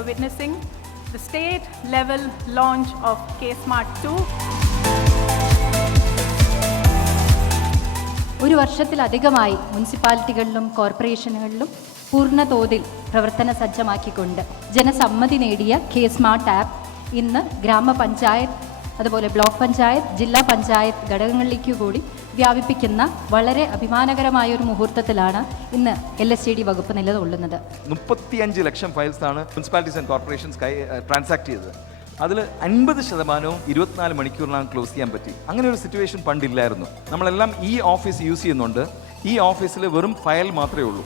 Are witnessing the state level launch of K Smart 2. ഒരു വർഷത്തിലധികമായി മുനിസിപ്പാലിറ്റികളിലും കോർപ്പറേഷനുകളിലും പൂർണ തോതിൽ പ്രവർത്തന സജ്ജമാക്കിക്കൊണ്ട് ജനസമ്മതി നേടിയ കെ സ്മാർട്ട് ആപ്പ് ഇന്ന് ഗ്രാമപഞ്ചായത്ത് അതുപോലെ ബ്ലോക്ക് പഞ്ചായത്ത് ജില്ലാ പഞ്ചായത്ത് ഘടകങ്ങളിലേക്ക് കൂടി വ്യാപിപ്പിക്കുന്ന വളരെ അഭിമാനകരമായ ഒരു മുഹൂർത്തത്തിലാണ് ഇന്ന് എൽ എസ് ഡി വകുപ്പ് നിലകൊള്ളുന്നത്. മുപ്പത്തിയഞ്ച് ലക്ഷം ഫയൽസ് ആണ് മുനിസിപ്പാലിറ്റീസ് ആൻഡ് കോർപ്പറേഷൻസ് ട്രാൻസാക്ട് ചെയ്തത്. അതിൽ അൻപത് ശതമാനവും ഇരുപത്തിനാല് മണിക്കൂറിനാണ് ക്ലോസ് ചെയ്യാൻ പറ്റി. അങ്ങനെ ഒരു സിറ്റുവേഷൻ പണ്ടില്ലായിരുന്നു നമ്മളെല്ലാം ഈ ഓഫീസ് യൂസ് ചെയ്യുന്നുണ്ട്. ഈ ഓഫീസിൽ വെറും ഫയൽ മാത്രമേ ഉള്ളൂ.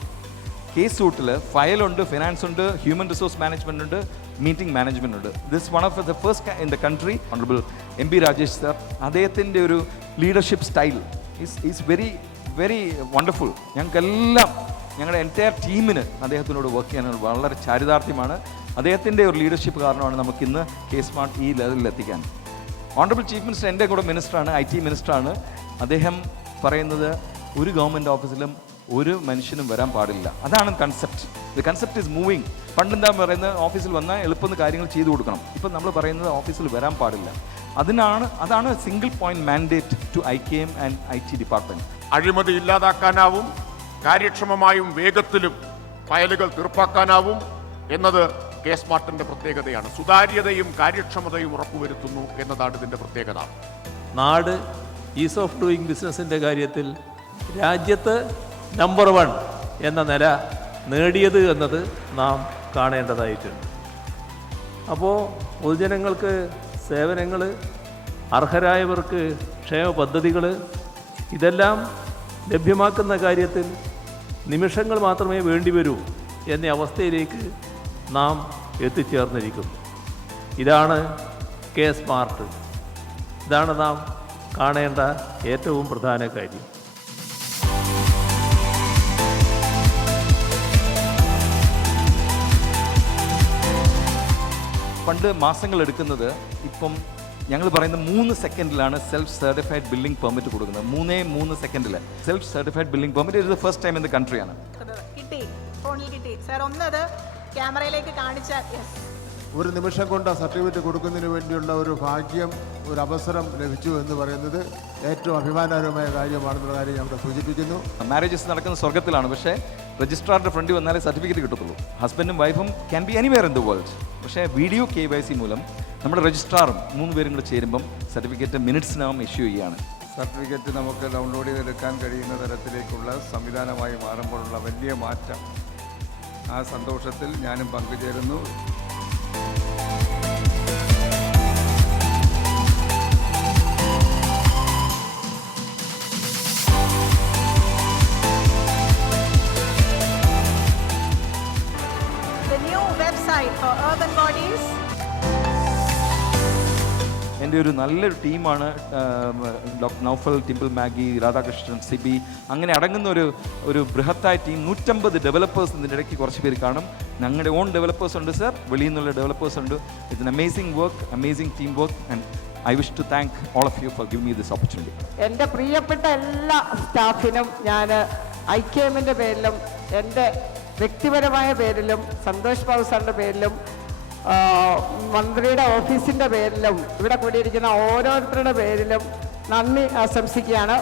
കേസ് സൂട്ടിൽ ഫയലുണ്ട് ഫിനാൻസ് ഉണ്ട് ഹ്യൂമൻ റിസോഴ്സ് മാനേജ്മെന്റ് ഉണ്ട് മീറ്റിംഗ് മാനേജ്മെന്റ് ഉണ്ട്. This one of the first in the country honourable M P Rajesh sir അദ്ദേഹത്തിന്റെ ഒരു leadership style is is very very wonderful ഞങ്ങൾക്കെല്ലാം ഞങ്ങളുടെ എന്റയർ ടീമിന് അദ്ദേഹത്തിനോട് വർക്ക് ചെയ്യാൻ വളരെ ചാരിതാർത്ഥ്യമാണ്. അദ്ദേഹത്തിന്റെ ഒരു ലീഡർഷിപ്പ് കാരണമാണ് നമുക്കിന്ന് കെ സ്മാർട്ട് ഈ ലെവലിൽ എത്തിക്കാൻ. ഓണറബിൾ ചീഫ് മിനിസ്റ്റർ എന്റെ കൂടെ മിനിസ്റ്ററാണ് ഐ ടി മിനിസ്റ്ററാണ് അദ്ദേഹം പറയുന്നത് ഒരു ഗവൺമെന്റ് ഓഫീസിലും ഒരു മനുഷ്യനും വരാൻ പാടില്ല. അതാണ് concept the concept is moving പണ്ടെന്താ പറയുന്നത് ഓഫീസിൽ വന്നാൽ എളുപ്പം കാര്യങ്ങൾ ചെയ്തു കൊടുക്കണം. ഇപ്പം നമ്മൾ പറയുന്നത് ഓഫീസിൽ വരാൻ പാടില്ല. അതിനാണ് അതാണ് single point mandate to I K M and I T department അഴിമതി ഇല്ലാതാക്കാനാവും കാര്യക്ഷമമായും വേഗത്തിലും ഫയലുകൾ തീർപ്പാക്കാനാവും എന്നത് കെ സ്മാർട്ടിന്റെ പ്രത്യേകതയാണ്. സുതാര്യതയും കാര്യക്ഷമതയും ഉറപ്പുവരുത്തുന്നു എന്നതാണ് ഇതിന്റെ പ്രത്യേകത. നാട് ഈസ് ഓഫ് ഡൂയിങ് ബിസിനസിന്റെ കാര്യത്തിൽ രാജ്യത്ത് നമ്പർ വൺ എന്ന നില നേടിയത് എന്നത് നാം കാണേണ്ടതായിട്ടുണ്ട്. അപ്പോൾ പൊതുജനങ്ങൾക്ക് സേവനങ്ങൾ അർഹരായവർക്ക് ക്ഷേമ പദ്ധതികൾ ഇതെല്ലാം ലഭ്യമാക്കുന്ന കാര്യത്തിൽ നിമിഷങ്ങൾ മാത്രമേ വേണ്ടിവരൂ എന്ന അവസ്ഥയിലേക്ക് നാം എത്തിച്ചേർന്നിരിക്കുന്നു. ഇതാണ് കെ സ്മാർട്ട്. ഇതാണ് നാം കാണേണ്ട ഏറ്റവും പ്രധാന കാര്യം. പണ്ട് മാസങ്ങൾ എടുക്കുന്നത് ഇപ്പം ഞങ്ങൾ പറയുന്ന മൂന്ന് സെക്കൻഡിലാണ് സെൽഫ് സർട്ടിഫൈഡ് ബിൽഡിംഗ് പെർമിറ്റ് കൊടുക്കുന്നത്. മൂന്നേ മൂന്ന് സെക്കൻഡിൽ സെൽഫ് സർട്ടിഫൈഡ് ബിൽഡിംഗ് പെർമിറ്റ് ഇത് ഫസ്റ്റ് ടൈം ഇൻ ദ കൺട്രിയാണ് കിട്ടി. ഫോണിൽ കിട്ടി. സാർ ഒന്നത് ക്യാമറയിലേക്ക് കാണിച്ചാൽ ഒരു നിമിഷം കൊണ്ട് ആ സർട്ടിഫിക്കറ്റ് കൊടുക്കുന്നതിന് വേണ്ടിയുള്ള ഒരു ഭാഗ്യം ഒരു അവസരം ലഭിച്ചു എന്ന് പറയുന്നത് ഏറ്റവും അഭിമാനകരമായ കാര്യമാണെന്നുള്ള കാര്യം ഞാൻ ഇവിടെ സൂചിപ്പിക്കുന്നു. മാരേജസ് നടക്കുന്ന സ്വർഗത്തിലാണ് പക്ഷേ രജിസ്ട്രാറിന്റെ ഫ്രണ്ടിൽ വന്നാലേ സർട്ടിഫിക്കറ്റ് കിട്ടത്തുള്ളൂ. ഹസ്ബൻഡും വൈഫും can be anywhere in the world പക്ഷേ വീഡിയോ കെ വൈ സി മൂലം നമ്മുടെ രജിസ്ട്രാറും മൂന്ന് പേരും കൂടെ ചേരുമ്പം സർട്ടിഫിക്കറ്റ് മിനിറ്റ്സിനകം ഇഷ്യൂ ചെയ്യുകയാണ്. സർട്ടിഫിക്കറ്റ് നമുക്ക് ഡൗൺലോഡ് ചെയ്തെടുക്കാൻ കഴിയുന്ന തരത്തിലേക്കുള്ള സംവിധാനമായി മാറുമ്പോഴുള്ള വലിയ മാറ്റം. ആ സന്തോഷത്തിൽ ഞാനും പങ്കുചേരുന്നു. New website for urban bodies. എന്റെ ഒരു നല്ലൊരു ടീമാണ് ഡോക്ടർ നൗഫൽ ടിമ്പിൾ മാഗി രാധാകൃഷ്ണൻ സിബി. അങ്ങനെ അടങ്ങുന്ന ഒരു ഒരു ബൃഹത്തായ ടീം നൂറ്റമ്പത് ഡെവലപ്പേഴ്സ് ഇതിന്റെ ഇടയ്ക്ക് കുറച്ച് പേര് കാണും. ഞങ്ങളുടെ ഓൺ ഡെവലപ്പേഴ്സ് ഉണ്ട് സർ വെളിയിൽ നിന്നുള്ള ഡെവലപ്പേഴ്സ് ഉണ്ട്. It's an amazing work amazing team work and I wish to thank all of you for give me this opportunity എന്റെ പ്രിയപ്പെട്ട എല്ലാ സ്റ്റാഫിനും ഞാൻ ഐ കെ എമ്മിന്റെ പേരിലും എന്റെ വ്യക്തിപരമായ പേരിലും സന്തോഷ് ബാബു സാറിന്റെ പേരിലും മന്ത്രിയുടെ ഓഫീസിന്റെ പേരിലും ഇവിടെ കൂടിയിരിക്കുന്ന ഓരോരുത്തരുടെ പേരിലും നന്ദി ആശംസിക്കുകയാണ്.